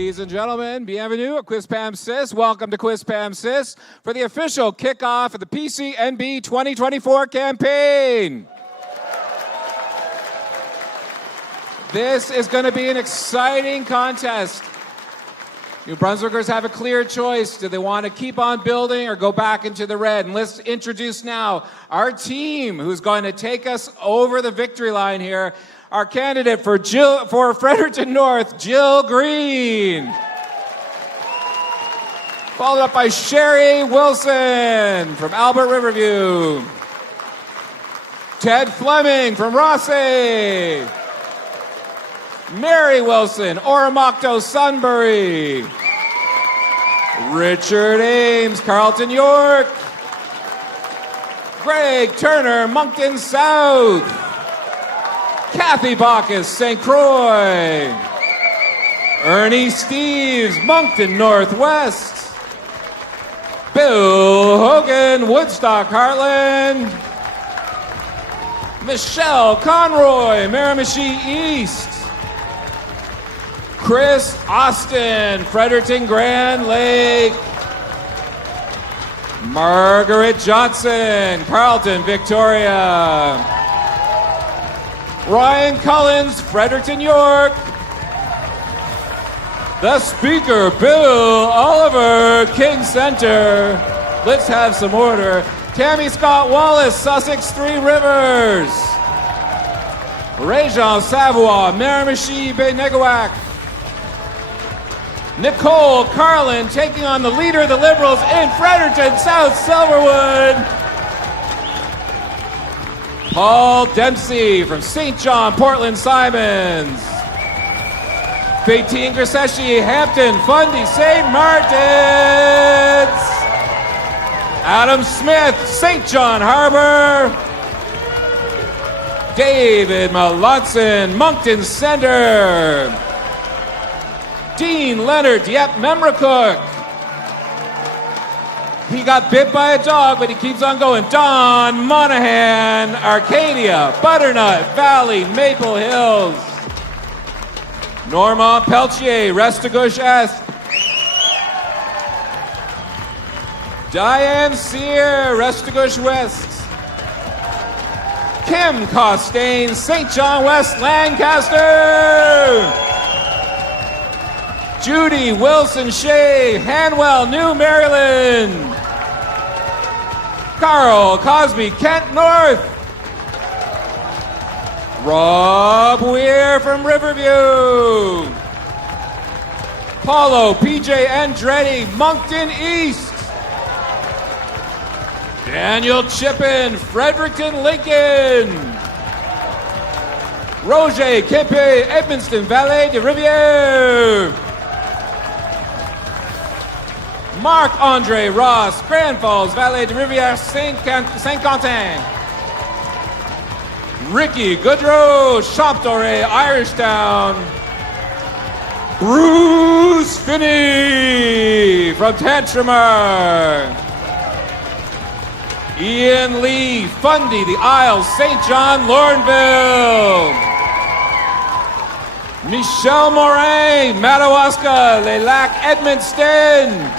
Ladies and gentlemen, bienvenue at Quispamsis. Welcome to Quispamsis for the official kickoff of the PCNB 2024 campaign. This is going to be an exciting contest. New Brunswickers have a clear choice. Do they want to keep on building or go back into the red? And let's introduce now our team who's going to take us over the victory line here. Our candidate for Fredericton North, Jill Green. Followed up by Sherry Wilson from Albert Riverview. Ted Fleming from Rossi. Mary Wilson, Oromocto Sunbury. Richard Ames, Carlton York. Greg Turner, Moncton South. Kathy Bacchus, St. Croix. Ernie Steves, Moncton Northwest. Bill Hogan, Woodstock Heartland. Michelle Conroy, Miramichi East. Chris Austin, Fredericton Grand Lake. Margaret Johnson, Carlton Victoria. Ryan Cullens, Fredericton York. The speaker, Bill Oliver, King Center. Let's have some order. Tammy Scott Wallace, Sussex Three Rivers. Réjean Savoie, Miramichi Bay-Neguac. Nicole Carlin taking on the leader of the Liberals in Fredericton, South Silverwood. Paul Dempsey from St. John, Portland Simons. Beatine Grasseshi, Hampton, Fundy, St. Martin's. Adam Smith, St. John Harbor. David Melanson, Moncton Center. Dean Leonard, Dieppe Memricook. He got bit by a dog, but he keeps on going. Don Monahan, Arcadia, Butternut Valley, Maple Hills. Normand Peltier, Restigouche Est. Diane Sear, Restigouche West. Kim Costain, St. John West, Lancaster. Judy Wilson Shea, Hanwell, New Maryland. Carl Cosby, Kent North. Rob Weir from Riverview. Paulo PJ Andretti, Moncton East. Daniel Chippen, Fredericton Lincoln. Roger Kempe, Edmundston Valley de Riviere. Marc-Andre Ross, Grand Falls, Valley de Rivière, Saint-Quentin. Ricky Goodrow, Champdoré, Irishtown. Bruce Finney from Tantramar. Ian Lee, Fundy, the Isles, St. John, Lorneville. Michelle Morin, Madawaska, Les Lacs, Edmundston.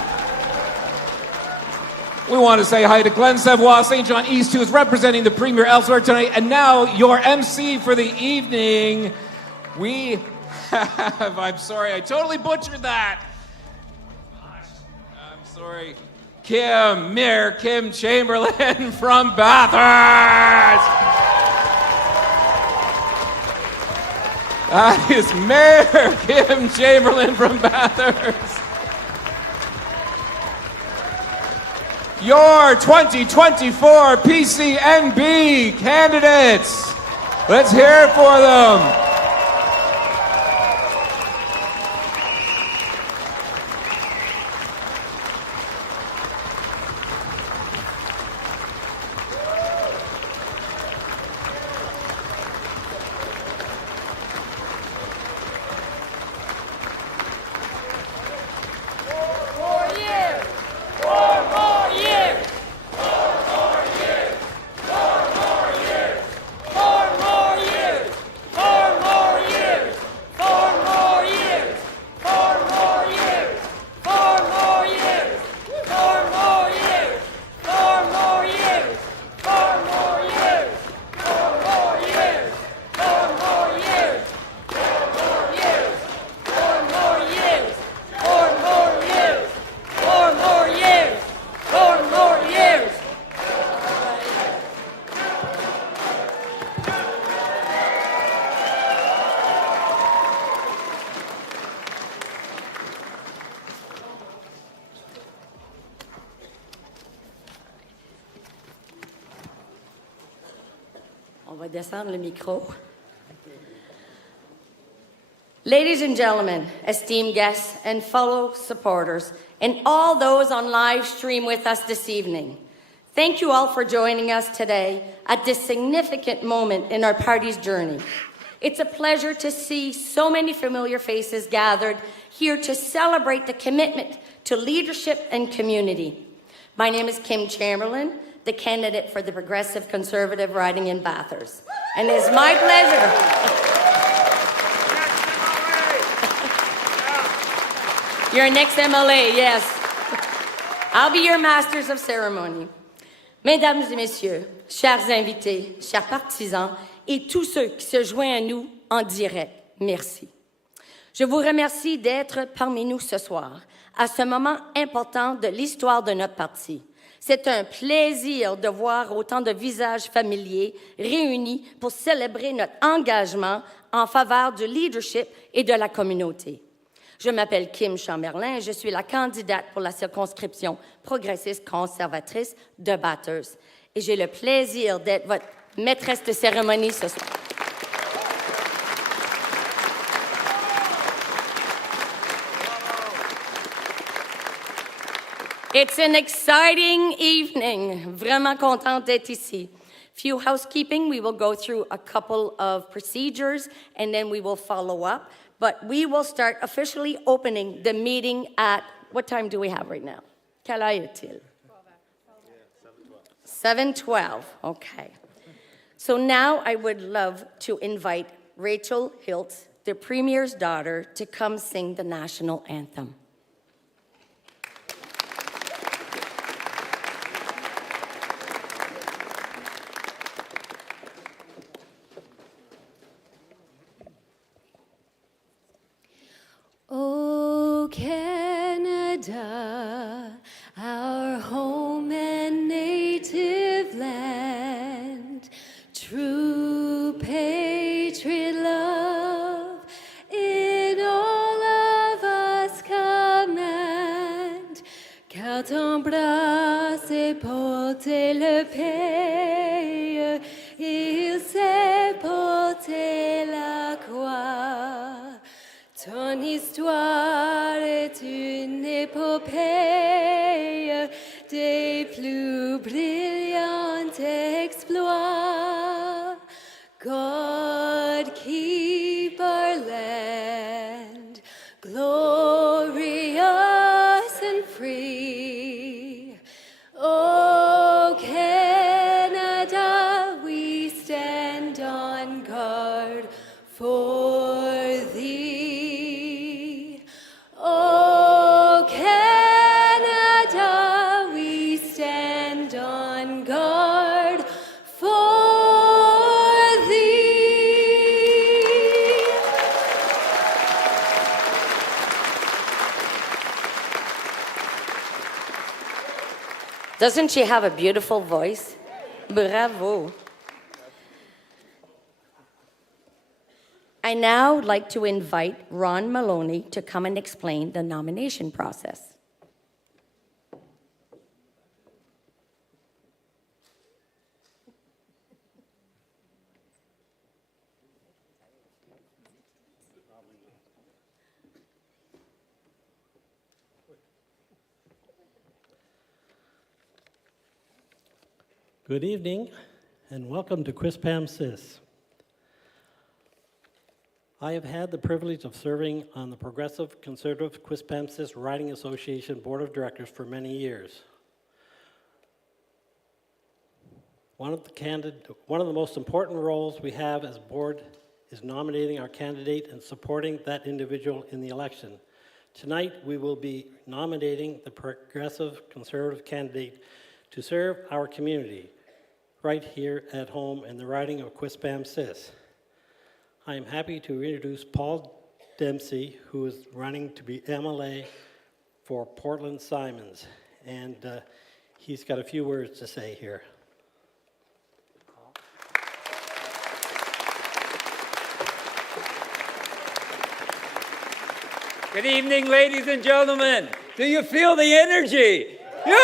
We want to say hi to Glenn Savoie, St. John East, who is representing the Premier elsewhere tonight. And now your MC for the evening. We have, I'm sorry, I totally butchered that. I'm sorry. Kim Chamberlain from Bathurst. That is Mayor Kim Chamberlain from Bathurst. Your 2024 PCNB candidates. Let's hear it for them. On va descendre le micro. Ladies and gentlemen, esteemed guests and fellow supporters, and all those on live stream with us this evening, thank you all for joining us today at this significant moment in our party's journey. It's a pleasure to see so many familiar faces gathered here to celebrate the commitment to leadership and community. My name is Kim Chamberlain, the candidate for the Progressive Conservative riding in Bathurst. And it's my pleasure. Your next MLA, yes. I'll be your masters of ceremony. Mesdames et messieurs, chers invités, chers partisans, et tous ceux qui se joignent à nous en direct, merci. Je vous remercie d'être parmi nous ce soir, à ce moment important de l'histoire de notre parti. C'est un plaisir de voir autant de visages familiers réunis pour célébrer notre engagement en faveur du leadership et de la communauté. Je m'appelle Kim Chamberlain et je suis la candidate pour la circonscription progressiste conservatrice de Bathurst. Et j'ai le plaisir d'être votre maîtresse de cérémonie ce soir. It's an exciting evening. Vraiment contente d'être ici. Few housekeeping, we will go through a couple of procedures and then we will follow up. But we will start officially opening the meeting at, what time do we have right now? Quelle heure est-il? 7:12, okay. So now I would love to invite Rachel Hiltz, the Premier's daughter, to come sing the national anthem. Oh, Canada, our home and native land, true patriot love in all of us command, car ton bras s'est porté le pays, il s'est porté la croix. Ton histoire est une épopée des plus brillants exploits. God keep our land glorious and free. Oh, Canada, we stand on guard for thee. Oh, Canada, we stand on guard for thee. Doesn't she have a beautiful voice? Bravo. I now would like to invite Ron Maloney to come and explain the nomination process. Good evening, and welcome to Quispamsis. I have had the privilege of serving on the Progressive Conservative Quispamsis Riding Association Board of Directors for many years. One of the most important roles we have as board is nominating our candidate and supporting that individual in the election. Tonight, we will be nominating the Progressive Conservative candidate to serve our community right here at home in the riding of Quispamsis. I am happy to introduce Paul Dempsey, who is running to be MLA for Portland Simons, and he's got a few words to say here. Good evening, ladies and gentlemen. Do you feel the energy? Yo!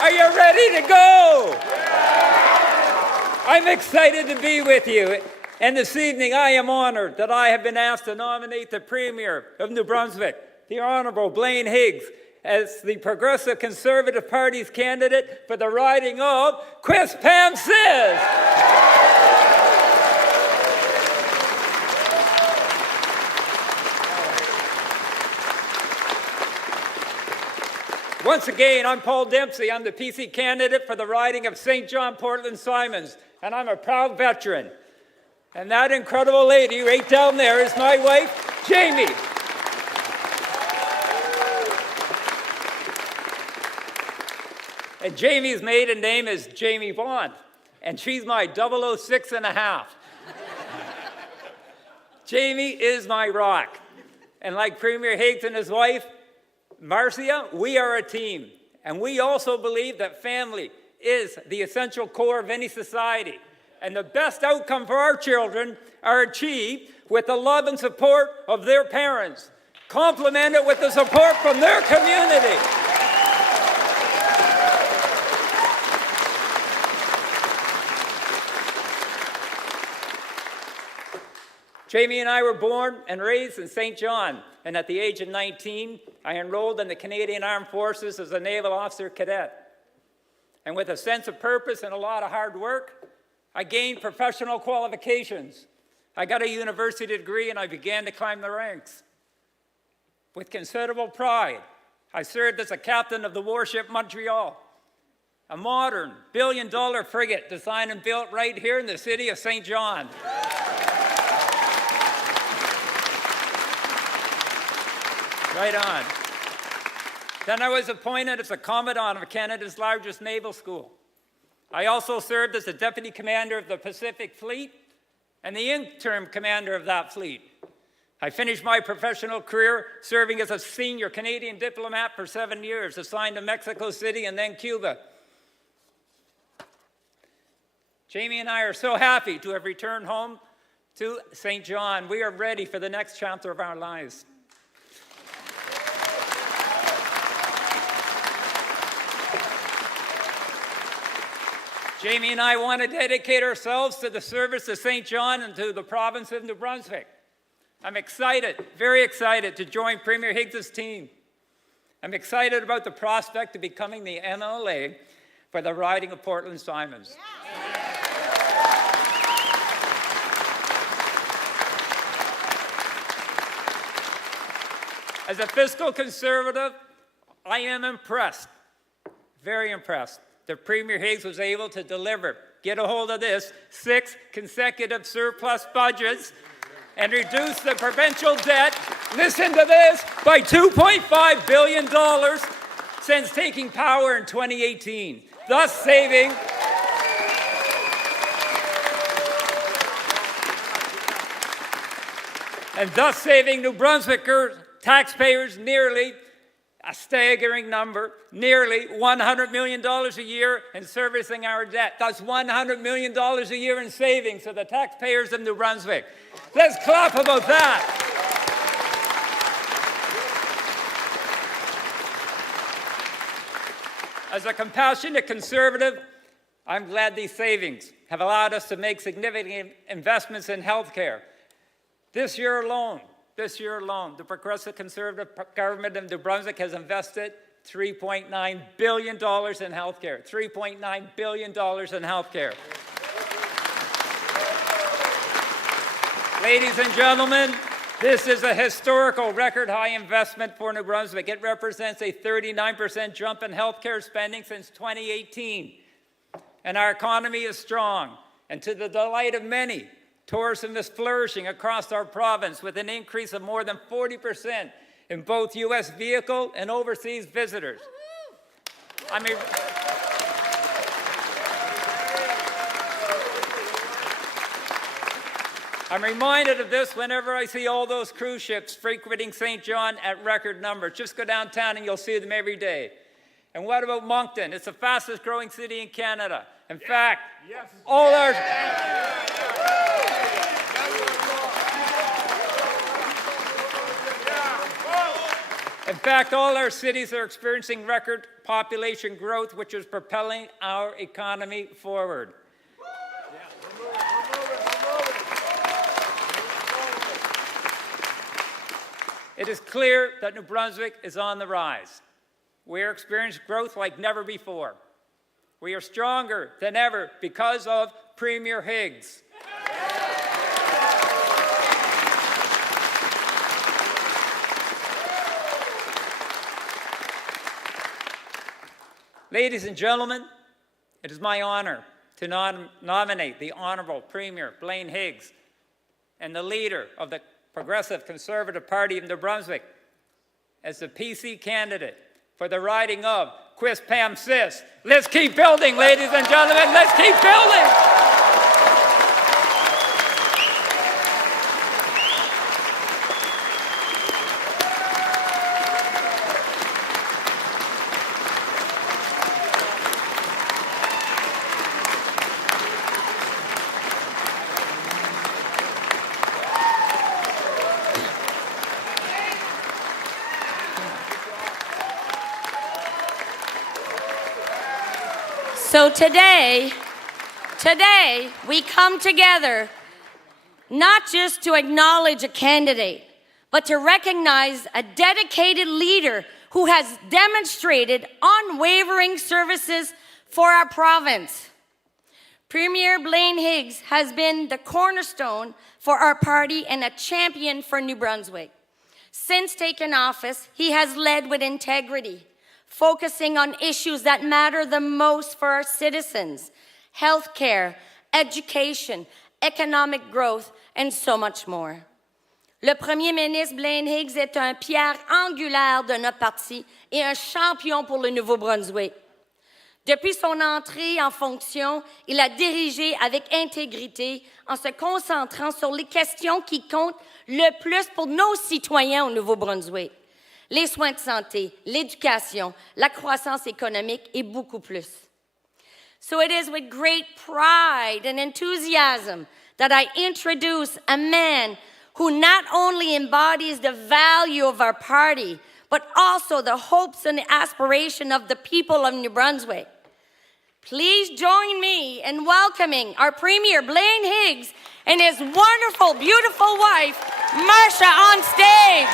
Are you ready to go? I'm excited to be with you. And this evening, I am honored that I have been asked to nominate the Premier of New Brunswick, the Honorable Blaine Higgs, as the Progressive Conservative Party's candidate for the riding of Quispamsis. Once again, I'm Paul Dempsey. I'm the PC candidate for the riding of St. John, Portland, Simons, and I'm a proud veteran. And that incredible lady right down there is my wife, Jamie. And Jamie's maiden name is Jamie Bond, and she's my 006 and a half. Jamie is my rock. And like Premier Higgs and his wife, Marcia, we are a team. And we also believe that family is the essential core of any society. And the best outcome for our children are achieved with the love and support of their parents, complemented with the support from their community. Jamie and I were born and raised in St. John, and at the age of 19, I enrolled in the Canadian Armed Forces as a naval officer cadet. And with a sense of purpose and a lot of hard work, I gained professional qualifications. I got a university degree and I began to climb the ranks. With considerable pride, I served as a captain of the warship Montreal, a modern billion-dollar frigate designed and built right here in the city of St. John. Right on. Then I was appointed as a commandant of Canada's largest naval school. I also served as the deputy commander of the Pacific Fleet and the interim commander of that fleet. I finished my professional career serving as a senior Canadian diplomat for 7 years, assigned to Mexico City and then Cuba. Jamie and I are so happy to have returned home to St. John. We are ready for the next chapter of our lives. Jamie and I want to dedicate ourselves to the service of St. John and to the province of New Brunswick. I'm excited, very excited, to join Premier Higgs' team. I'm excited about the prospect of becoming the MLA for the riding of Portland Simons. As a fiscal conservative, I am impressed, very impressed, that Premier Higgs was able to deliver, get a hold of this, 6 consecutive surplus budgets and reduce the provincial debt, listen to this, by $2.5 billion since taking power in 2018, thus saving New Brunswickers, taxpayers nearly a staggering number, nearly $100 million a year in servicing our debt. That's $100 million a year in savings to the taxpayers of New Brunswick. Let's clap about that. As a compassionate conservative, I'm glad these savings have allowed us to make significant investments in healthcare. This year alone, the Progressive Conservative government of New Brunswick has invested $3.9 billion in healthcare. $3.9 billion in healthcare. Ladies and gentlemen, this is a historical record high investment for New Brunswick. It represents a 39% jump in healthcare spending since 2018. And our economy is strong. And to the delight of many, tourism is flourishing across our province with an increase of more than 40% in both U.S. vehicle and overseas visitors. I'm reminded of this whenever I see all those cruise ships frequenting St. John at record numbers. Just go downtown and you'll see them every day. And what about Moncton? It's the fastest growing city in Canada. In fact, all our... In fact, all our cities are experiencing record population growth, which is propelling our economy forward. It is clear that New Brunswick is on the rise. We are experiencing growth like never before. We are stronger than ever because of Premier Higgs. Ladies and gentlemen, it is my honor to nominate the Honourable Premier Blaine Higgs and the leader of the Progressive Conservative Party of New Brunswick as the PC candidate for the riding of Quispamsis. Let's keep building, ladies and gentlemen. Let's keep building. So today we come together not just to acknowledge a candidate, but to recognize a dedicated leader who has demonstrated unwavering services for our province. Premier Blaine Higgs has been the cornerstone for our party and a champion for New Brunswick. Since taking office, he has led with integrity, focusing on issues that matter the most for our citizens: healthcare, education, economic growth, and so much more. Le premier ministre Blaine Higgs est un pierre angulaire de notre parti et un champion pour le Nouveau-Brunswick. Depuis son entrée en fonction, il a dirigé avec intégrité en se concentrant sur les questions qui comptent le plus pour nos citoyens au Nouveau-Brunswick: les soins de santé, l'éducation, la croissance économique et beaucoup plus. So it is with great pride and enthusiasm that I introduce a man who not only embodies the value of our party, but also the hopes and the aspiration of the people of New Brunswick. Please join me in welcoming our Premier Blaine Higgs and his wonderful, beautiful wife, Marcia, on stage.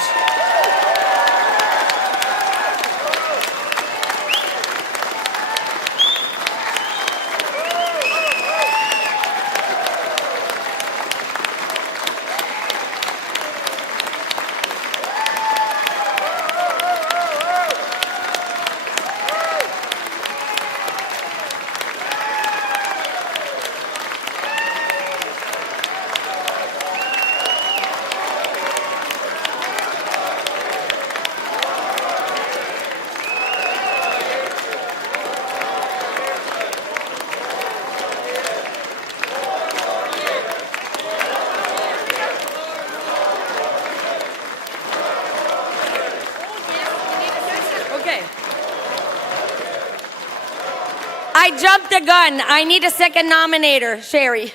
I jumped the gun. I need a second nominator, Sherry.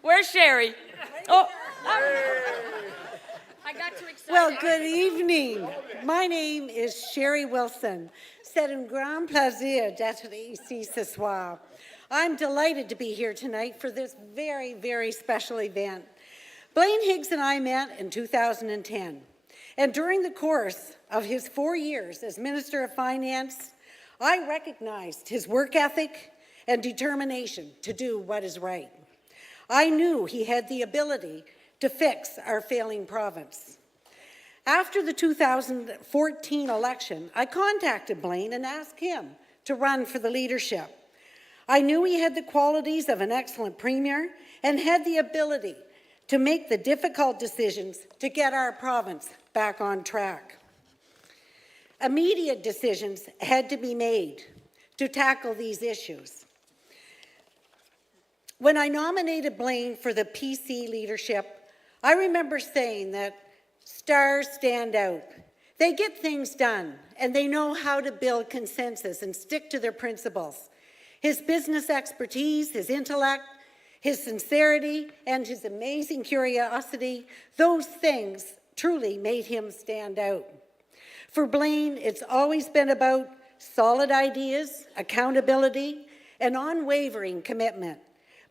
Where's Sherry? Oh, I got too excited. Well, good evening. My name is Sherry Wilson. C'est un grand plaisir d'être ici ce soir. I'm delighted to be here tonight for this very, very special event. Blaine Higgs and I met in 2010. And during the course of his 4 years as Minister of Finance, I recognized his work ethic and determination to do what is right. I knew he had the ability to fix our failing province. After the 2014 election, I contacted Blaine and asked him to run for the leadership. I knew he had the qualities of an excellent premier and had the ability to make the difficult decisions to get our province back on track. Immediate decisions had to be made to tackle these issues. When I nominated Blaine for the PC leadership, I remember saying that stars stand out. They get things done, and they know how to build consensus and stick to their principles. His business expertise, his intellect, his sincerity, and his amazing curiosity, those things truly made him stand out. For Blaine, it's always been about solid ideas, accountability, and unwavering commitment.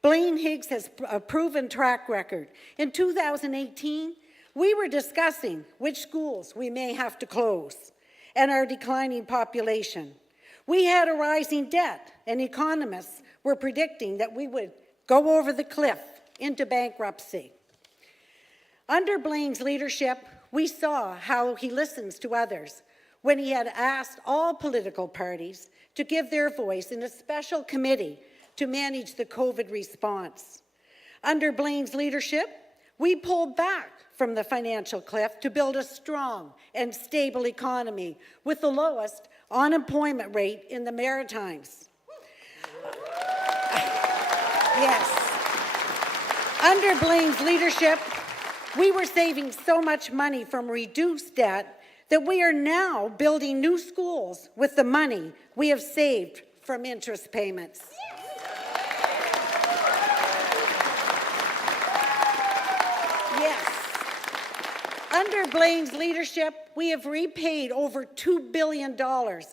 Blaine Higgs has a proven track record. In 2018, we were discussing which schools we may have to close and our declining population. We had a rising debt, and economists were predicting that we would go over the cliff into bankruptcy. Under Blaine's leadership, we saw how he listens to others when he had asked all political parties to give their voice in a special committee to manage the COVID response. Under Blaine's leadership, we pulled back from the financial cliff to build a strong and stable economy with the lowest unemployment rate in the Maritimes. Yes. Under Blaine's leadership, we were saving so much money from reduced debt that we are now building new schools with the money we have saved from interest payments. Yes. Under Blaine's leadership, we have repaid over $2 billion,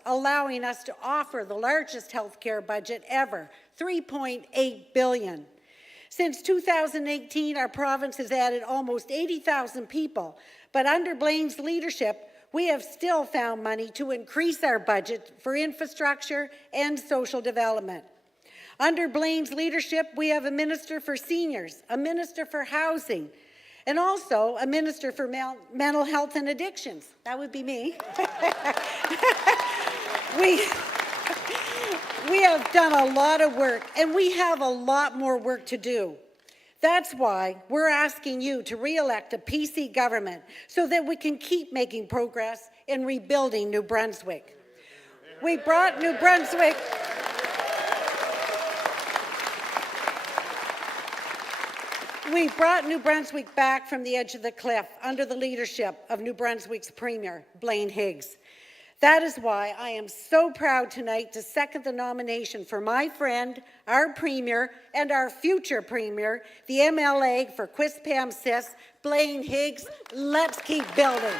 allowing us to offer the largest healthcare budget ever, $3.8 billion. Since 2018, our province has added almost 80,000 people, but under Blaine's leadership, we have still found money to increase our budget for infrastructure and social development. Under Blaine's leadership, we have a minister for seniors, a minister for housing, and also a minister for mental health and addictions. That would be me. We have done a lot of work, and we have a lot more work to do. That's why we're asking you to re-elect a PC government so that we can keep making progress in rebuilding New Brunswick. We brought New Brunswick back from the edge of the cliff under the leadership of New Brunswick's Premier Blaine Higgs. That is why I am so proud tonight to second the nomination for my friend, our Premier, and our future Premier, the MLA for Quispamsis, Blaine Higgs. Let's keep building.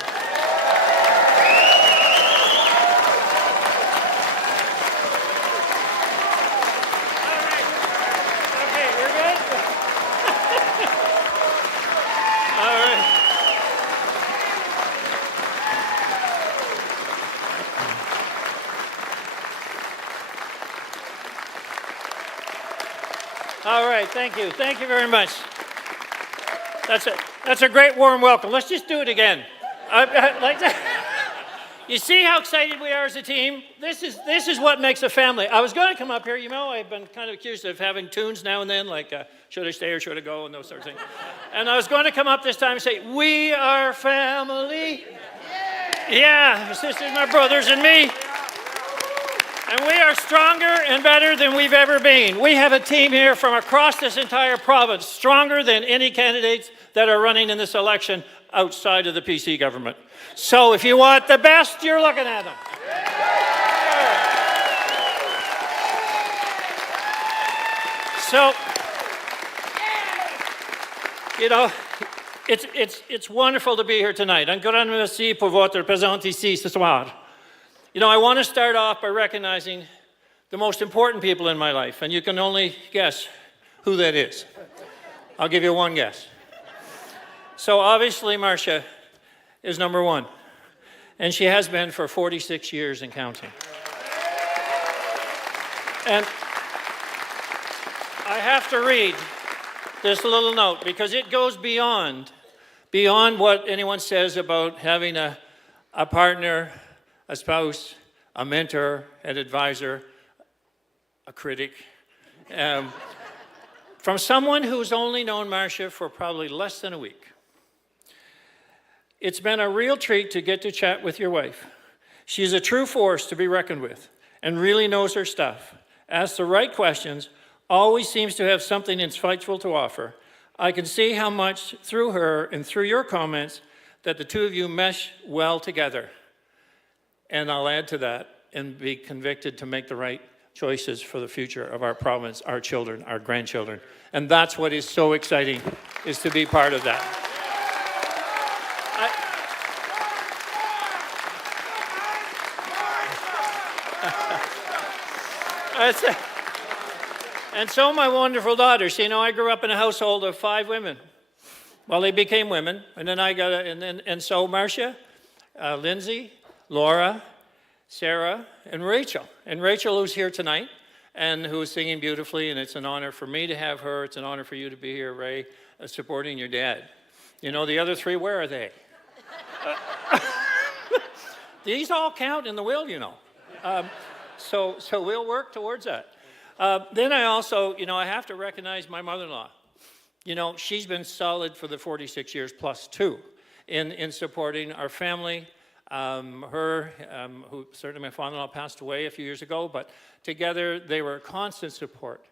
All right, thank you. Thank you very much. That's a great warm welcome. Let's just do it again. Like that. You see how excited we are as a team? This is what makes a family. I was going to come up here. You know, I've been kind of accused of having tunes now and then, like should I stay or should I go and those sorts of things. And I was going to come up this time and say, we are family. Yeah, my sisters, my brothers, and me. And we are stronger and better than we've ever been. We have a team here from across this entire province, stronger than any candidates that are running in this election outside of the PC government. So if you want the best, you're looking at them. So, you know, it's wonderful to be here tonight. Un grand merci pour votre présence ici ce soir. You know, I want to start off by recognizing the most important people in my life, and you can only guess who that is. I'll give you one guess. So obviously, Marcia is number one, and she has been for 46 years and counting. And I have to read this little note because it goes beyond what anyone says about having a partner, a spouse, a mentor, an advisor, a critic. From someone who's only known Marcia for probably less than a week. It's been a real treat to get to chat with your wife. She's a true force to be reckoned with and really knows her stuff, asks the right questions, always seems to have something insightful to offer. I can see how much through her and through your comments that the two of you mesh well together. And I'll add to that and be convicted to make the right choices for the future of our province, our children, our grandchildren. And that's what is so exciting, is to be part of that. And so my wonderful daughters. You know, I grew up in a household of 5 women. Well, they became women, and then and so Marcia, Lindsay, Laura, Sarah, and Rachel. And Rachel, who's here tonight, and who is singing beautifully, and it's an honor for me to have her. It's an honor for you to be here, Ray, supporting your dad. You know, the other 3, where are they? These all count in the will, you know. So we'll work towards that. Then I also, you know, I have to recognize my mother-in-law. You know, she's been solid for the 46 years plus, too, in supporting our family. Who certainly my father-in-law passed away a few years ago, but together they were a constant support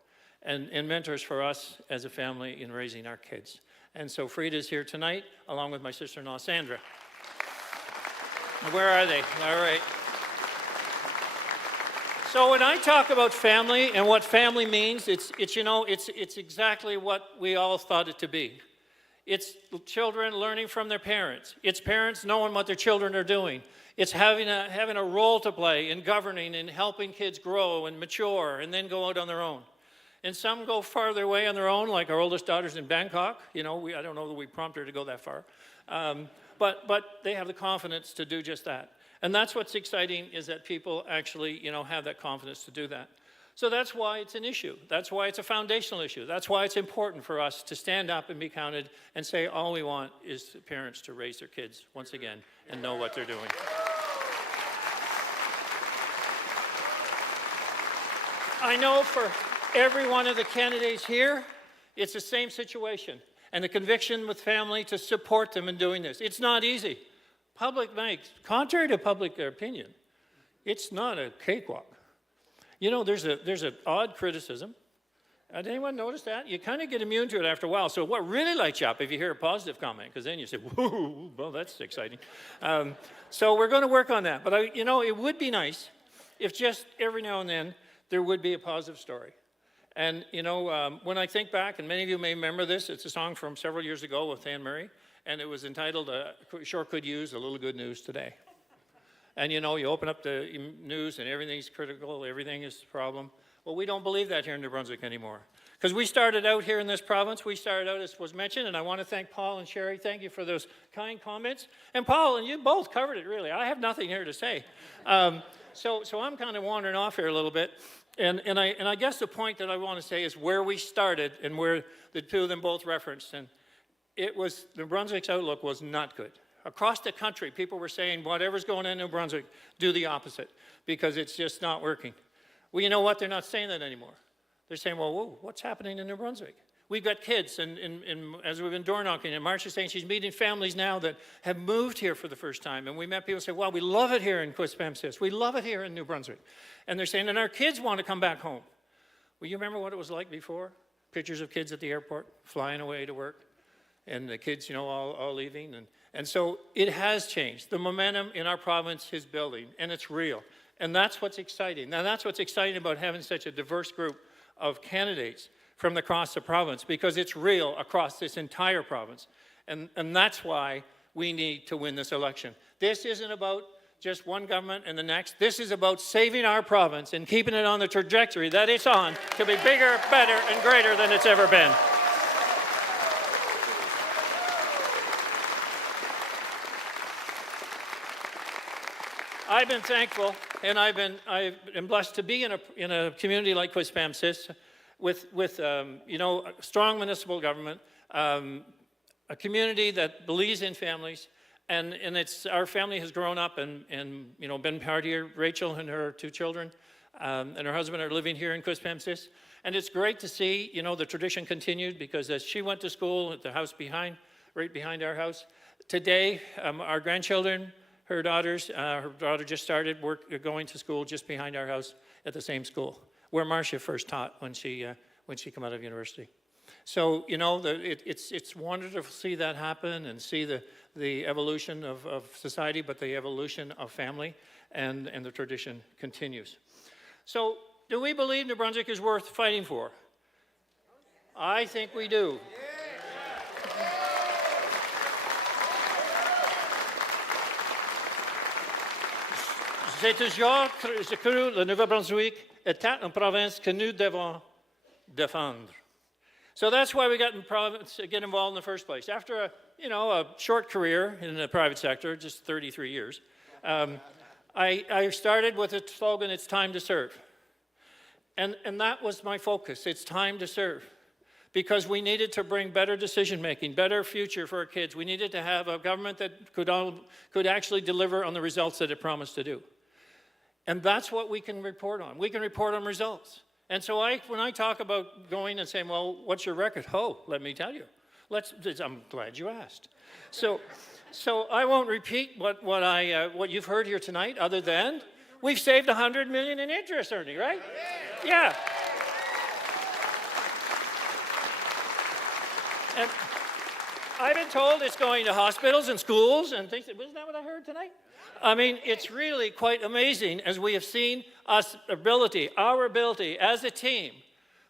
and mentors for us as a family in raising our kids. And so Frida's here tonight, along with my sister-in-law, Sandra. Where are they? All right. So when I talk about family and what family means, it's exactly what we all thought it to be. It's children learning from their parents. It's parents knowing what their children are doing. It's having a role to play in governing and helping kids grow and mature and then go out on their own. And some go farther away on their own, like our oldest daughter's in Bangkok. You know, I don't know that we prompt her to go that far. But they have the confidence to do just that. And that's what's exciting, is that people actually, you know, have that confidence to do that. So that's why it's an issue. That's why it's a foundational issue. That's why it's important for us to stand up and be counted and say all we want is parents to raise their kids once again and know what they're doing. I know for every one of the candidates here, it's the same situation, and the conviction with family to support them in doing this. It's not easy. Contrary to public opinion, it's not a cakewalk. You know, there's an odd criticism. Did anyone notice that? You kind of get immune to it after a while. So what really lights you up if you hear a positive comment? Because then you say, whoa, well, that's exciting. So we're going to work on that. But, it would be nice if just every now and then there would be a positive story. And, when I think back, and many of you may remember this, it's a song from several years ago with Anne Murray, and it was entitled, Sure Could Use a Little Good News Today. And, you open up the news and everything's critical, everything is a problem. Well, we don't believe that here in New Brunswick anymore. Because we started out here in this province, as was mentioned, and I want to thank Paul and Sherry. Thank you for those kind comments. And Paul, and you both covered it, really. I have nothing here to say. So I'm kind of wandering off here a little bit. And I guess the point that I want to say is where we started and where the two of them both referenced. And it was, New Brunswick's outlook was not good. Across the country, people were saying, whatever's going on in New Brunswick, do the opposite, because it's just not working. Well, you know what? They're not saying that anymore. They're saying, well, whoa, what's happening in New Brunswick? We've got kids, and as we've been door knocking, and Marcia's saying she's meeting families now that have moved here for the first time. And we met people say, well, we love it here in Quispamsis. We love it here in New Brunswick. And they're saying, and our kids want to come back home. Well, you remember what it was like before? Pictures of kids at the airport, flying away to work, and the kids, all leaving. And so it has changed. The momentum in our province is building, and it's real. And that's what's exciting. Now, that's what's exciting about having such a diverse group of candidates from across the province, because it's real across this entire province. And that's why we need to win this election. This isn't about just one government and the next. This is about saving our province and keeping it on the trajectory that it's on to be bigger, better, and greater than it's ever been. I've been thankful, and I am blessed to be in a community like Quispamsis with strong municipal government, a community that believes in families, and our family has grown up and been part here. Rachel and her 2 children and her husband are living here in Quispamsis, and it's great to see the tradition continued, because as she went to school at the house right behind our house, today our grandchildren. Her daughter just started going to school just behind our house at the same school where Marcia first taught when she came out of university. So it's wonderful to see that happen and see the evolution of society, but the evolution of family, and the tradition continues. So do we believe New Brunswick is worth fighting for? I think we do. J'ai toujours cru que le Nouveau-Brunswick était une province que nous devons défendre. So that's why we got get involved in the first place. After a short career in the private sector, just 33 years, I started with a slogan, it's time to serve. And that was my focus, it's time to serve. Because we needed to bring better decision-making, better future for our kids. We needed to have a government that could actually deliver on the results that it promised to do. And that's what we can report on. We can report on results. And so when I talk about going and saying, well, what's your record? Oh, let me tell you. I'm glad you asked. So I won't repeat what you've heard here tonight, other than we've saved $100 million in interest, Ernie, right? Yeah. And I've been told it's going to hospitals and schools and things. Wasn't that what I heard tonight? I mean, it's really quite amazing as we have seen our ability as a team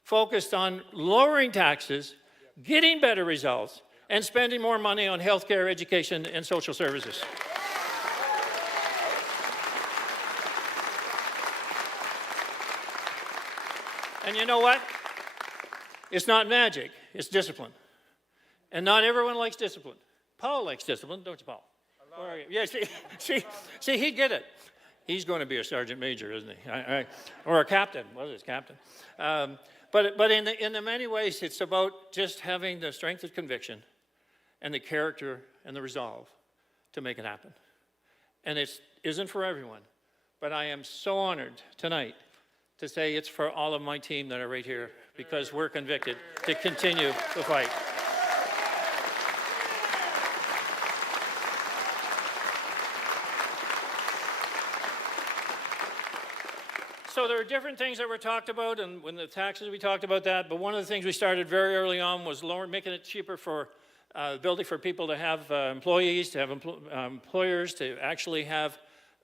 focused on lowering taxes, getting better results, and spending more money on healthcare, education, and social services. And you know what? It's not magic, it's discipline. And not everyone likes discipline. Paul likes discipline, don't you, Paul? Where are you? Yeah, see, he'd get it. He's going to be a sergeant major, isn't he? Or a captain. What is captain? But in the many ways, it's about just having the strength of conviction and the character and the resolve to make it happen. And it isn't for everyone. But I am so honored tonight to say it's for all of my team that are right here, because we're convicted to continue the fight. So there are different things that were talked about, and when the taxes, we talked about that, but one of the things we started very early on was making it cheaper for ability for people to have employees, to have employers, to actually have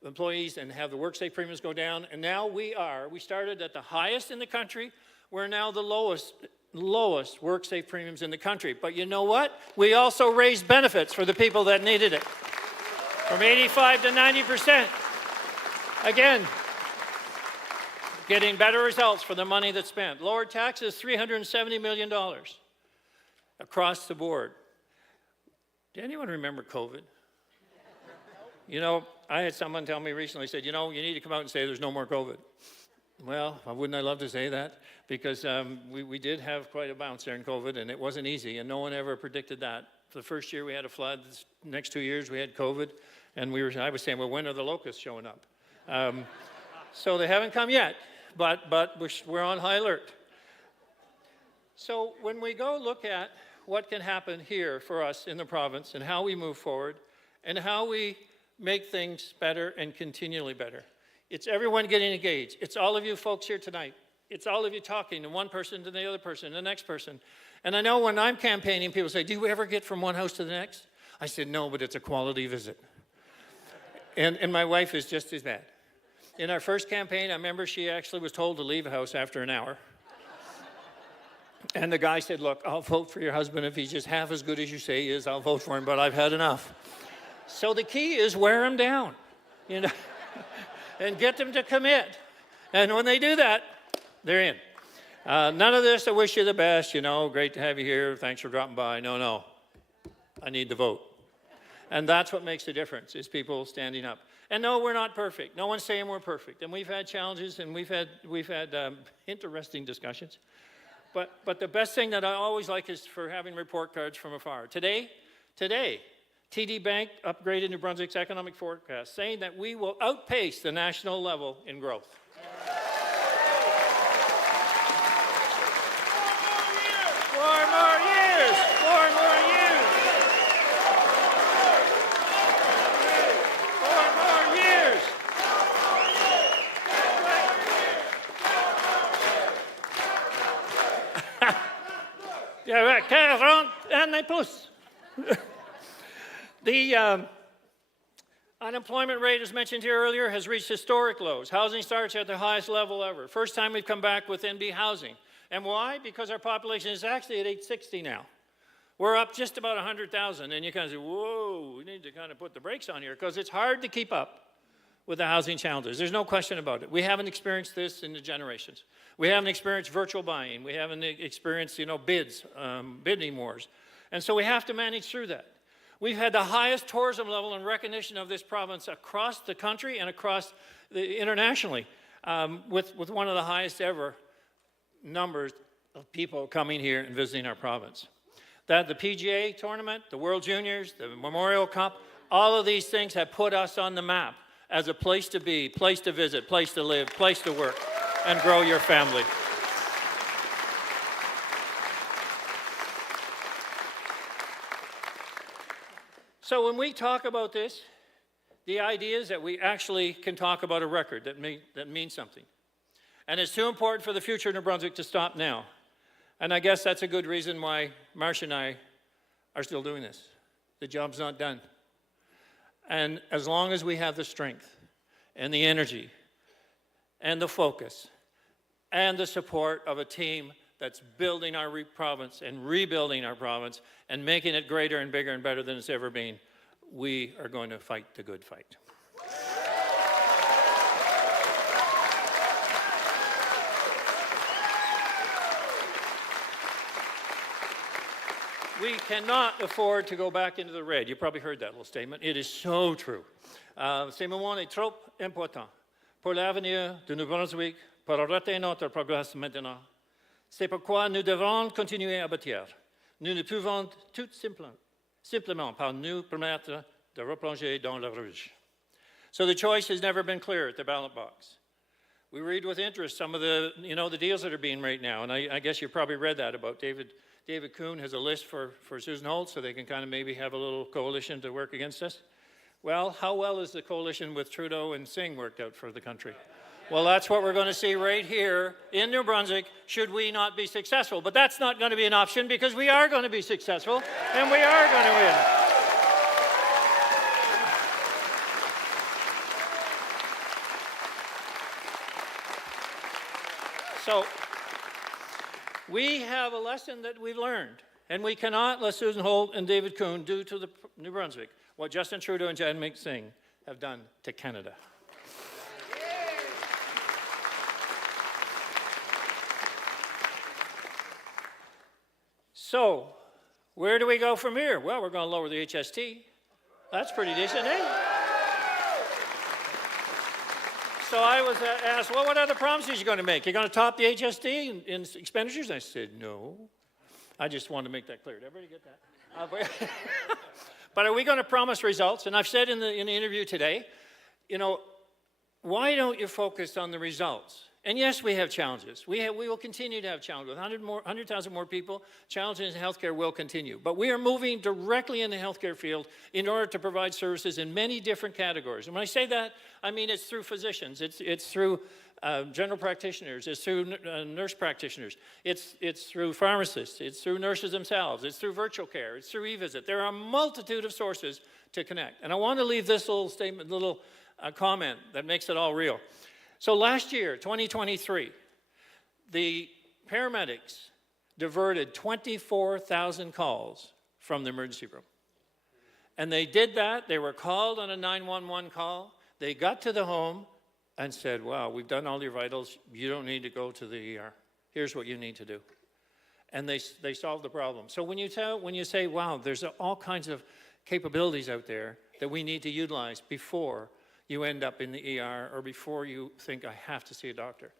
employees and have the WorkSafe premiums go down. And now we started at the highest in the country. We're now the lowest WorkSafe premiums in the country. But you know what? We also raised benefits for the people that needed it, from 85 to 90%. Again, getting better results for the money that's spent. Lowered taxes, $370 million across the board. Did anyone remember COVID? You know, I had someone tell me recently, said, you know, you need to come out and say there's no more COVID. Well, wouldn't I love to say that? Because we did have quite a bounce there in COVID, and it wasn't easy, and no one ever predicted that. For the first year we had a flood, the next 2 years we had COVID, and I was saying, well, when are the locusts showing up? So they haven't come yet, but we're on high alert. So when we go look at what can happen here for us in the province and how we move forward and how we make things better and continually better, it's everyone getting engaged. It's all of you folks here tonight. It's all of you talking to one person to the other person, the next person. And I know when I'm campaigning, people say, do you ever get from one house to the next? I said, no, but it's a quality visit. And my wife is just as bad. In our first campaign, I remember she actually was told to leave the house after an hour. And the guy said, look, I'll vote for your husband if he's just half as good as you say he is. I'll vote for him, but I've had enough. So the key is wear them down, you know, and get them to commit. And when they do that, they're in. None of this, I wish you the best, you know, great to have you here. Thanks for dropping by. No. I need the vote. And that's what makes the difference, is people standing up. And no, we're not perfect. No one's saying we're perfect. And we've had challenges, and we've had interesting discussions. But the best thing that I always like is for having report cards from afar. Today, TD Bank upgraded New Brunswick's economic forecast, saying that we will outpace the national level in growth. 4 more years! 4 more years! 4 more years! Yeah, right. 40 plus. The unemployment rate, as mentioned here earlier, has reached historic lows. Housing starts at the highest level ever. First time we've come back with NB housing. And why? Because our population is actually at 860 now. We're up just about 100,000. And you kind of say, whoa, we need to kind of put the brakes on here, because it's hard to keep up with the housing challenges. There's no question about it. We haven't experienced this in the generations. We haven't experienced virtual buying. We haven't experienced, bids, bidding wars. And so we have to manage through that. We've had the highest tourism level and recognition of this province across the country and across internationally, with one of the highest ever numbers of people coming here and visiting our province. That the PGA tournament, the World Juniors, the Memorial Cup, all of these things have put us on the map as a place to be, place to visit, place to live, place to work, and grow your family. So when we talk about this, the idea is that we actually can talk about a record that means something. And it's too important for the future of New Brunswick to stop now. And I guess that's a good reason why Marcia and I are still doing this. The job's not done. And as long as we have the strength and the energy and the focus and the support of a team that's building our province and rebuilding our province and making it greater and bigger and better than it's ever been, we are going to fight the good fight. We cannot afford to go back into the red. You probably heard that little statement. It is so true. Ce moment est trop important pour l'avenir de New Brunswick pour arrêter notre progrès maintenant. C'est pourquoi nous devons continuer à bâtir. Nous ne pouvons tout simplement pas nous permettre de replonger dans le rouge. So the choice has never been clear at the ballot box. We read with interest some of the, the deals that are being made now, and I guess you probably read that about David Kuhn has a list for Susan Holt, so they can kind of maybe have a little coalition to work against us. Well, how well is the coalition with Trudeau and Singh worked out for the country? Well, that's what we're going to see right here in New Brunswick, should we not be successful. But that's not going to be an option, because we are going to be successful, and we are going to win. So, we have a lesson that we've learned, and we cannot let Susan Holt and David Kuhn do to the New Brunswick what Justin Trudeau and Jagmeet Singh have done to Canada. So, where do we go from here? Well, we're going to lower the HST. That's pretty decent, eh? So I was asked, well, what other promises are you going to make? You're going to top the HST in expenditures? And I said, no. I just wanted to make that clear. Did everybody get that? But are we going to promise results? And I've said in the interview today, why don't you focus on the results? And yes, we have challenges. We will continue to have challenges. With 100,000 more people, challenges in healthcare will continue. But we are moving directly in the healthcare field in order to provide services in many different categories. And when I say that, I mean it's through physicians, it's through general practitioners, it's through nurse practitioners, it's through pharmacists, it's through nurses themselves, it's through virtual care, it's through e-visit. There are a multitude of sources to connect. And I want to leave this little statement, comment that makes it all real. So last year, 2023, the paramedics diverted 24,000 calls from the emergency room. And they did that. They were called on a 911 call. They got to the home and said, wow, we've done all your vitals. You don't need to go to the ER. Here's what you need to do. And they solved the problem. So when you say, wow, there's all kinds of capabilities out there that we need to utilize before you end up in the ER or before you think, I have to see a doctor.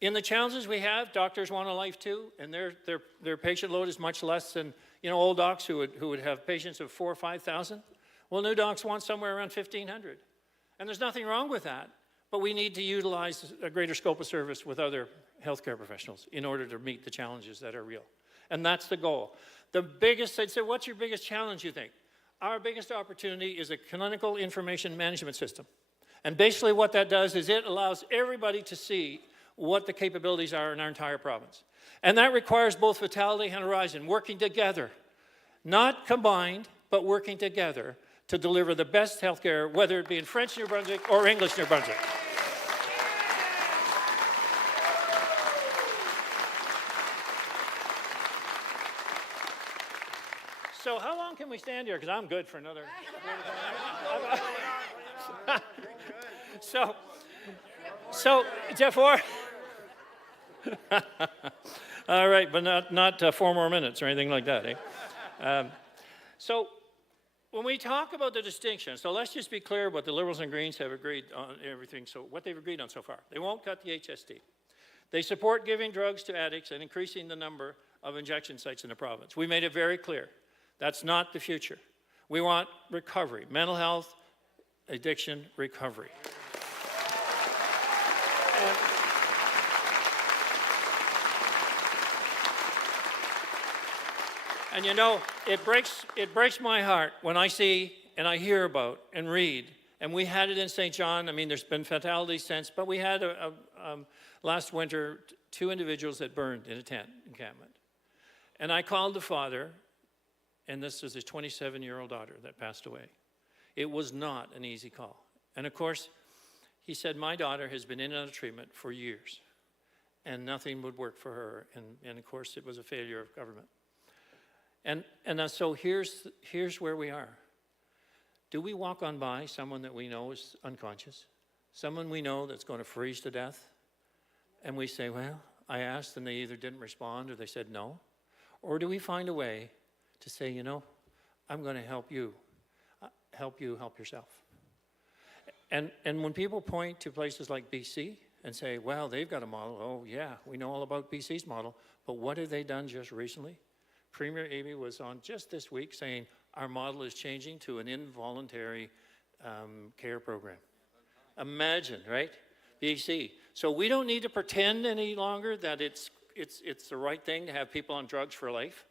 In the challenges we have, doctors want a life too, and their patient load is much less than old docs who would have patients of 4,000 or 5,000. Well, new docs want somewhere around 1,500. And there's nothing wrong with that, but we need to utilize a greater scope of service with other healthcare professionals in order to meet the challenges that are real. And that's the goal. They'd say, what's your biggest challenge, you think? Our biggest opportunity is a clinical information management system. And basically what that does is it allows everybody to see what the capabilities are in our entire province. And that requires both Vitality and Horizon working together, not combined, but working together to deliver the best healthcare, whether it be in French New Brunswick or English New Brunswick. So how long can we stand here? Because I'm good for another. So Jeff Orr. All right, but not 4 more minutes or anything like that, eh? So when we talk about the distinction, so let's just be clear what the Liberals and Greens have agreed on everything, so what they've agreed on so far. They won't cut the HST. They support giving drugs to addicts and increasing the number of injection sites in the province. We made it very clear. That's not the future. We want recovery, mental health, addiction recovery. And you know, it breaks my heart when I see and I hear about and read, and we had it in St. John. I mean, there's been fatalities since, but we had last winter 2 individuals that burned in a tent encampment. And I called the father, and this was his 27-year-old daughter that passed away. It was not an easy call. And of course, he said, my daughter has been in and out of treatment for years, and nothing would work for her. And of course, it was a failure of government. And so here's where we are. Do we walk on by someone that we know is unconscious? Someone we know that's going to freeze to death? And we say, well, I asked and they either didn't respond or they said no. Or do we find a way to say, you know, I'm going to help you help yourself? And when people point to places like BC and say, well, they've got a model. Oh, yeah, we know all about BC's model. But what have they done just recently? Premier Amy was on just this week saying our model is changing to an involuntary care program. Imagine, right? BC. So we don't need to pretend any longer that it's the right thing to have people on drugs for life.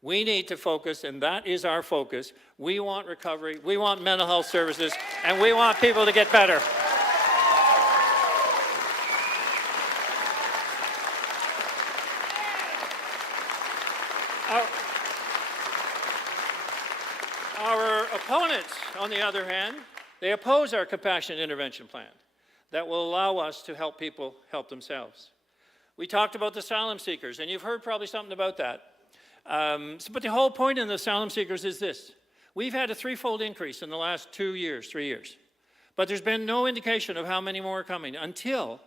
We need to focus, and that is our focus. We want recovery, we want mental health services, and we want people to get better. Our opponents, on the other hand, they oppose our compassionate intervention plan that will allow us to help people help themselves. We talked about the asylum seekers, and you've heard probably something about that. But the whole point in the asylum seekers is this. We've had a 3-fold increase in the last 3 years. But there's been no indication of how many more are coming until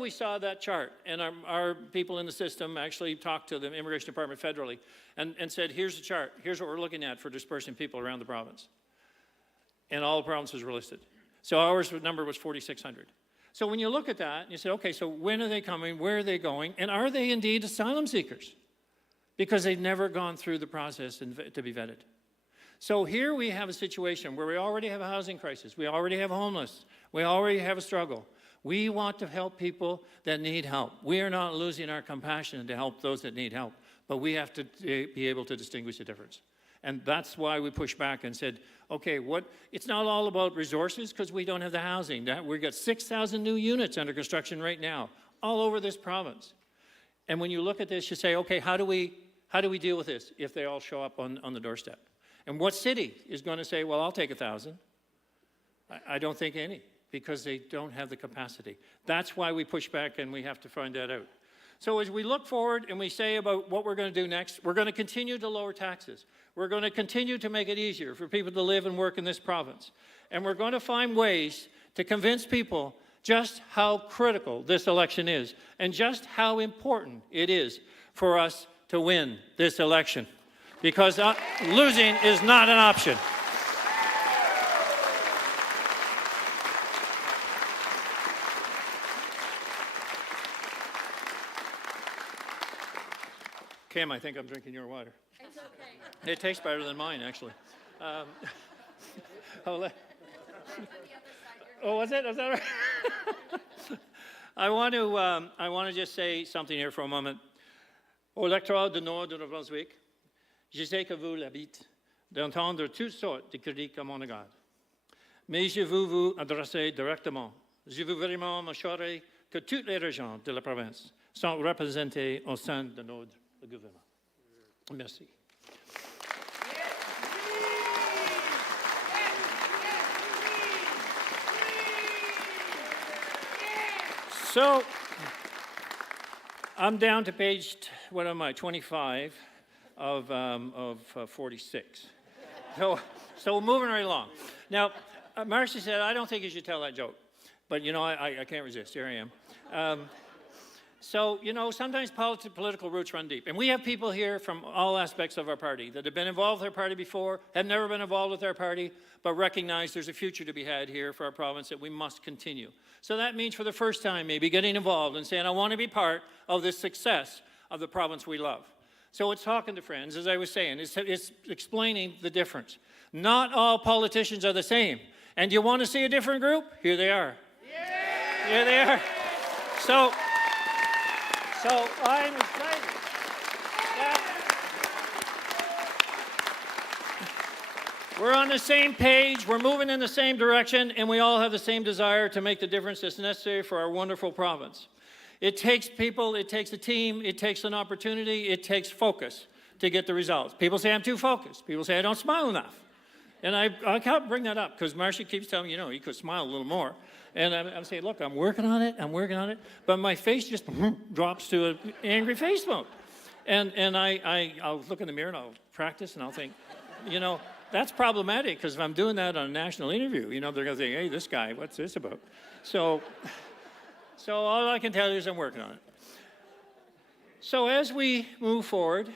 we saw that chart. And our people in the system actually talked to the Immigration Department federally and said, here's the chart. Here's what we're looking at for dispersing people around the province. And all the provinces were listed. So our number was 4,600. So when you look at that, you say, okay, so when are they coming? Where are they going? And are they indeed asylum seekers? Because they've never gone through the process to be vetted. So here we have a situation where we already have a housing crisis. We already have homeless. We already have a struggle. We want to help people that need help. We are not losing our compassion to help those that need help, but we have to be able to distinguish the difference. And that's why we pushed back and said, okay, it's not all about resources because we don't have the housing. We've got 6,000 new units under construction right now, all over this province. And when you look at this, you say, okay, how do we deal with this if they all show up on the doorstep? And what city is going to say, well, I'll take 1,000? I don't think any, because they don't have the capacity. That's why we push back and we have to find that out. So as we look forward and we say about what we're going to do next, we're going to continue to lower taxes. We're going to continue to make it easier for people to live and work in this province. And we're going to find ways to convince people just how critical this election is and just how important it is for us to win this election. Because losing is not an option. Kim, I think I'm drinking your water. It's okay. It tastes better than mine, actually. Oh, was it? Is that right? I want to just say something here for a moment. Au lectorat du Nord de Brunswick, je sais que vous l'habitez d'entendre toutes sortes de critiques à mon égard. Mais je veux vous adresser directement. Je veux vraiment m'assurer que toutes les régions de la province sont représentées au sein de notre gouvernement. Merci. So, I'm down to page, 25 of 46. So moving right along. Now, Marcy said, I don't think you should tell that joke. But, you know, I can't resist. Here I am. So, you know, sometimes political roots run deep. And we have people here from all aspects of our party that have been involved with our party before, have never been involved with our party, but recognize there's a future to be had here for our province that we must continue. So that means for the first time maybe getting involved and saying, I want to be part of the success of the province we love. So it's talking to friends, as I was saying, it's explaining the difference. Not all politicians are the same. And you want to see a different group? Here they are. Yeah. Here they are. So I'm excited. We're on the same page, we're moving in the same direction, and we all have the same desire to make the difference that's necessary for our wonderful province. It takes people, it takes a team, it takes an opportunity, it takes focus to get the results. People say I'm too focused. People say I don't smile enough. And I can't bring that up because Marcia keeps telling me, you know, you could smile a little more. And I'm saying, look, I'm working on it, but my face just drops to an angry face mode. And I'll look in the mirror and I'll practice and I'll think, you know, that's problematic because if I'm doing that on a national interview, you know, they're going to think, hey, this guy, what's this about? So all I can tell you is I'm working on it. So as we move forward,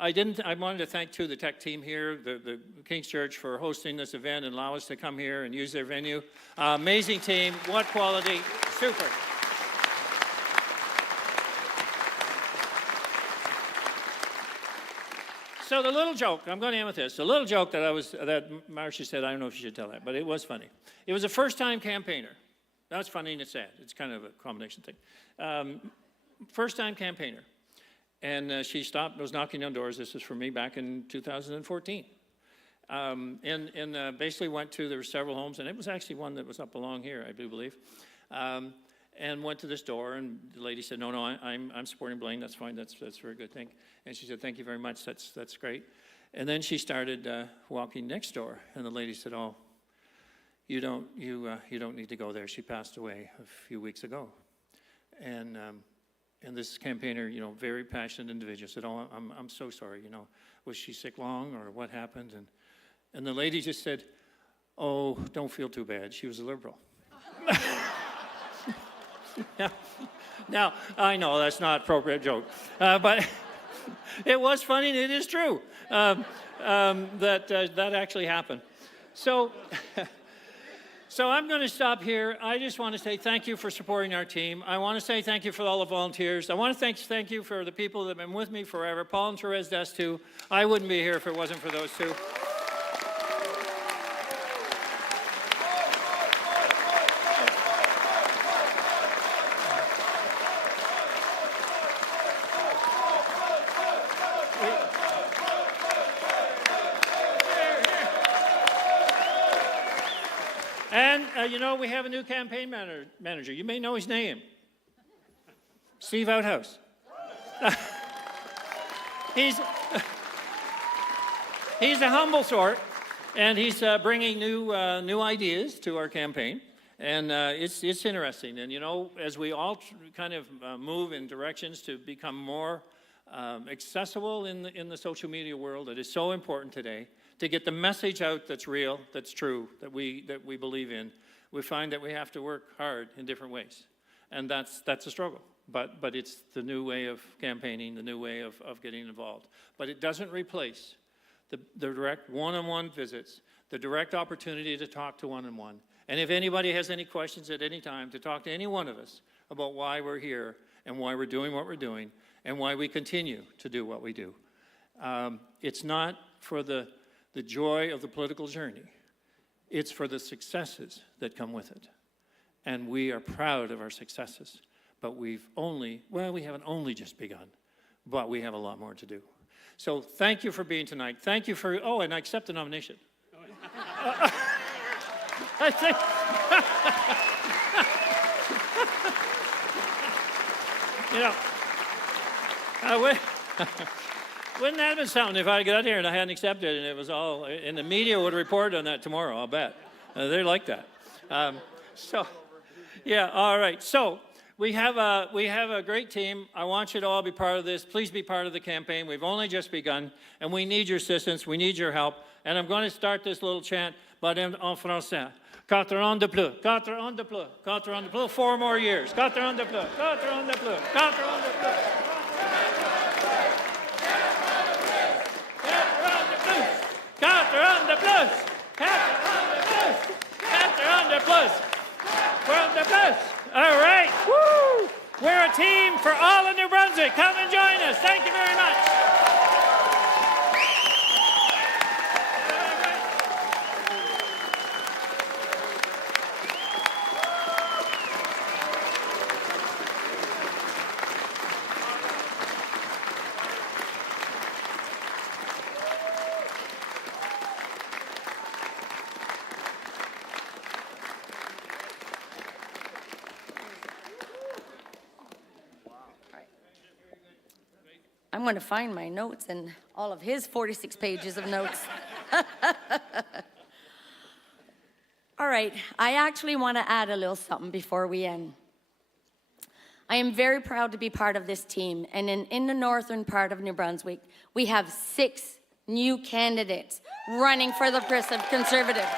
I wanted to thank, too, the tech team here, the King's Church, for hosting this event and allow us to come here and use their venue. Amazing team, what quality, super. So the little joke, I'm going to end with this. The little joke that Marcia said, I don't know if you should tell that, but it was funny. It was a first-time campaigner. That's funny and it's sad. It's kind of a combination thing. First-time campaigner. And she was knocking on doors. This was for me back in 2014. And basically went to, there were several homes, and it was actually one that was up along here, I do believe. And went to this door, and the lady said, no, I'm supporting Blaine. That's fine. That's a very good thing. And she said, thank you very much. That's great. And then she started walking next door, and the lady said, oh, you don't need to go there. She passed away a few weeks ago. And this campaigner, you know, very passionate individual said, oh, I'm so sorry, you know, was she sick long or what happened? And the lady just said, oh, don't feel too bad. She was a Liberal. Now, I know that's not an appropriate joke, but it was funny and it is true that actually happened. So I'm going to stop here. I just want to say thank you for supporting our team. I want to say thank you for all the volunteers. I want to thank you for the people that have been with me forever. Paul and Therese Destu. I wouldn't be here if it wasn't for those two. And, you know, we have a new campaign manager. You may know his name. Steve Outhouse. He's a humble sort, and he's bringing new ideas to our campaign. And it's interesting. And, you know, as we all kind of move in directions to become more accessible in the social media world, it is so important today to get the message out that's real, that's true, that we believe in. We find that we have to work hard in different ways. And that's a struggle. But it's the new way of campaigning, the new way of getting involved. But it doesn't replace the direct one-on-one visits, the direct opportunity to talk to one-on-one. And if anybody has any questions at any time, to talk to any one of us about why we're here and why we're doing what we're doing and why we continue to do what we do. It's not for the joy of the political journey. It's for the successes that come with it. And we are proud of our successes. But we haven't only just begun, but we have a lot more to do. So thank you for being tonight. Thank you for, and I accept the nomination. I think, you know, wouldn't that have been something if I got here and I hadn't accepted it and it was all, and the media would report on that tomorrow, I'll bet. They're like that. Yeah, all right. So we have a great team. I want you to all be part of this. Please be part of the campaign. We've only just begun, and we need your assistance. We need your help. And I'm going to start this little chant, but en français. 4 ans de plus, 4 ans de plus, 4 ans de plus, 4 more years, 4 ans de plus, 4 ans de plus, 4 ans de plus. 4 ans de plus, 4 ans de plus, 4 ans de plus, 4 ans de plus. All right, woo! We're a team for all of New Brunswick. Come and join us. Thank you very much. I'm going to find my notes and all of his 46 pages of notes. All right, I actually want to add a little something before we end. I am very proud to be part of this team, and in the northern part of New Brunswick, we have 6 new candidates running for the Progressive Conservative.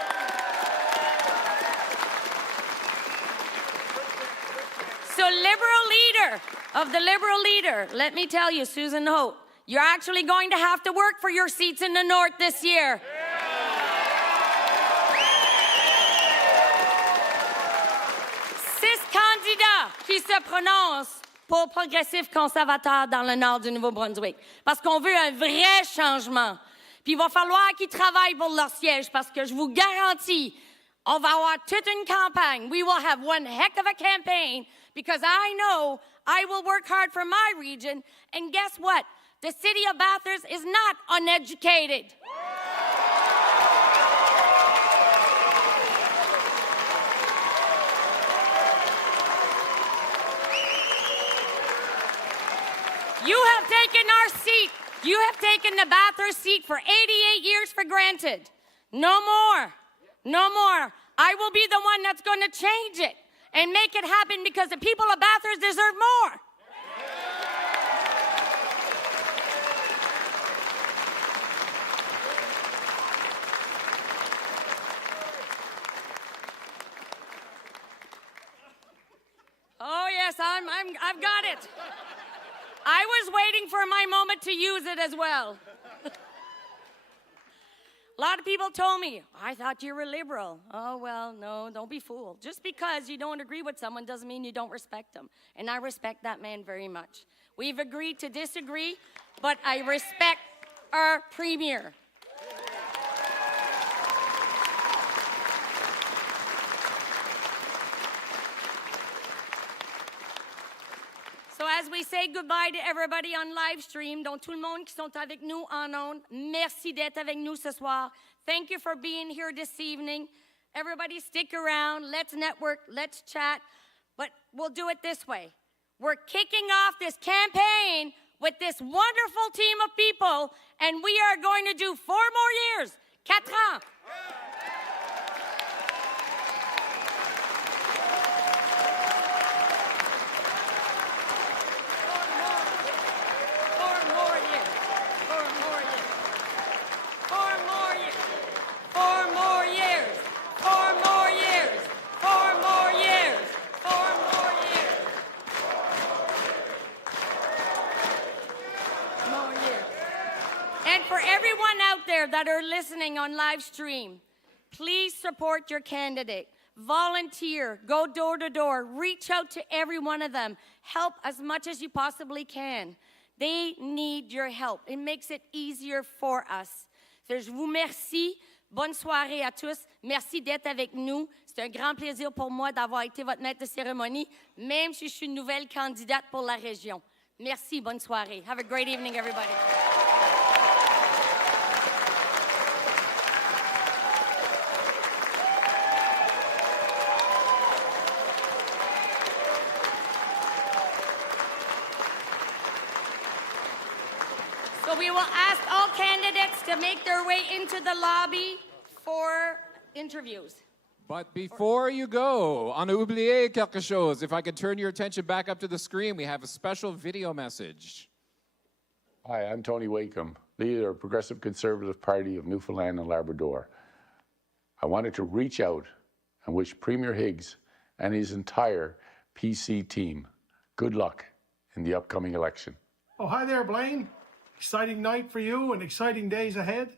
So Liberal leader of the Liberal leader, let me tell you, Susan Hope, you're actually going to have to work for your seats in the north this year. Six candidats qui se prononcent pour progressif conservateur dans le nord du Nouveau-Brunswick. Parce qu'on veut un vrai changement. Puis il va falloir qu'ils travaillent pour leur siège parce que je vous garantis, on va avoir toute une campagne. We will have one heck of a campaign because I know I will work hard for my region. And guess what? The city of Bathurst is not uneducated. You have taken our seat. You have taken the Bathurst seat for 88 years for granted. No more. No more. I will be the one that's going to change it and make it happen because the people of Bathurst deserve more. Oh yes, I've got it. I was waiting for my moment to use it as well. A lot of people told me, I thought you were liberal. Oh, well, no, don't be fooled. Just because you don't agree with someone doesn't mean you don't respect them. And I respect that man very much. We've agreed to disagree, but I respect our premier. So as we say goodbye to everybody on live stream, donc tout le monde qui sont avec nous en ondes, merci d'être avec nous ce soir. Thank you for being here this evening. Everybody stick around, let's network, let's chat, but we'll do it this way. We're kicking off this campaign with this wonderful team of people, and we are going to do 4 more years, 4 ans. That are listening on live stream, please support your candidate. Volunteer, go door to door, reach out to every one of them. Help as much as you possibly can. They need your help. It makes it easier for us. So, je vous remercie. Bonne soirée à tous. Merci d'être avec nous. C'est un grand plaisir pour moi d'avoir été votre maître de cérémonie, même si je suis une nouvelle candidate pour la région. Merci, bonne soirée. Have a great evening, everybody. So we will ask all candidates to make their way into the lobby for interviews. But before you go, on a oublié quelque chose, if I could turn your attention back up to the screen, we have a special video message. Hi, I'm Tony Wakeham, leader of Progressive Conservative Party of Newfoundland and Labrador. I wanted to reach out and wish Premier Higgs and his entire PC team good luck in the upcoming election. Oh, hi there, Blaine. Exciting night for you and exciting days ahead.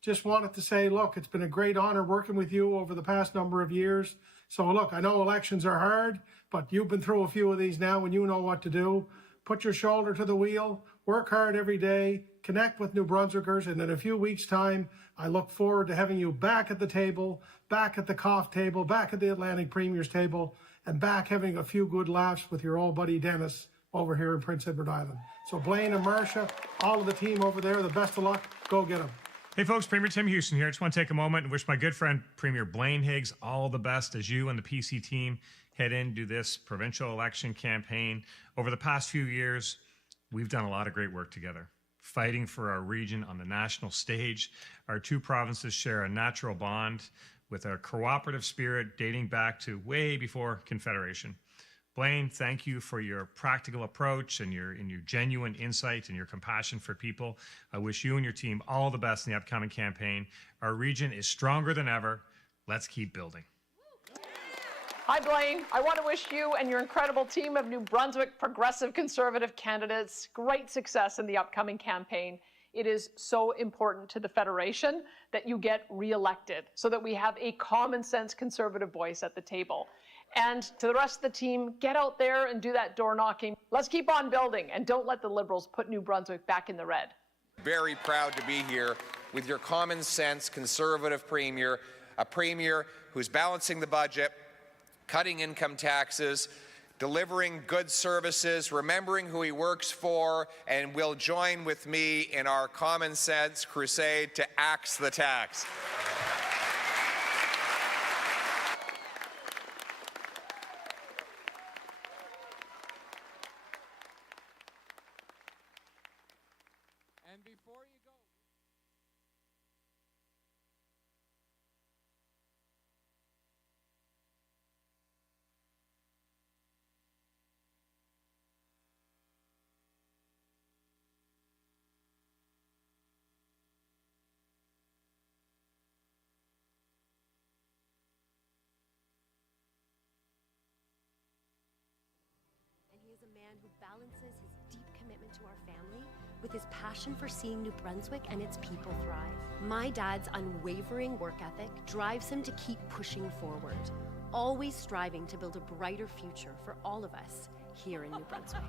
Just wanted to say, look, it's been a great honor working with you over the past number of years. So look, I know elections are hard, but you've been through a few of these now and you know what to do. Put your shoulder to the wheel, work hard every day, connect with New Brunswickers, and in a few weeks' time, I look forward to having you back at the table, back at the COF table, back at the Atlantic Premier's table, and back having a few good laughs with your old buddy Dennis over here in Prince Edward Island. So Blaine and Marcia, all of the team over there, the best of luck. Go get them. Hey folks, Premier Tim Houston here. I just want to take a moment and wish my good friend Premier Blaine Higgs all the best as you and the PC team head into this provincial election campaign. Over the past few years, we've done a lot of great work together, fighting for our region on the national stage. Our two provinces share a natural bond with a cooperative spirit dating back to way before Confederation. Blaine, thank you for your practical approach and your genuine insight and your compassion for people. I wish you and your team all the best in the upcoming campaign. Our region is stronger than ever. Let's keep building. Hi, Blaine. I want to wish you and your incredible team of New Brunswick progressive conservative candidates great success in the upcoming campaign. It is so important to the Federation that you get re-elected so that we have a common sense conservative voice at the table. And to the rest of the team, get out there and do that door knocking. Let's keep on building and don't let the Liberals put New Brunswick back in the red. Very proud to be here with your common sense conservative premier, a premier who's balancing the budget, cutting income taxes, delivering good services, remembering who he works for, and will join with me in our common sense crusade to axe the tax. And before you go, And he is a man who balances his deep commitment to our family with his passion for seeing New Brunswick and its people thrive. My dad's unwavering work ethic drives him to keep pushing forward, always striving to build a brighter future for all of us here in New Brunswick.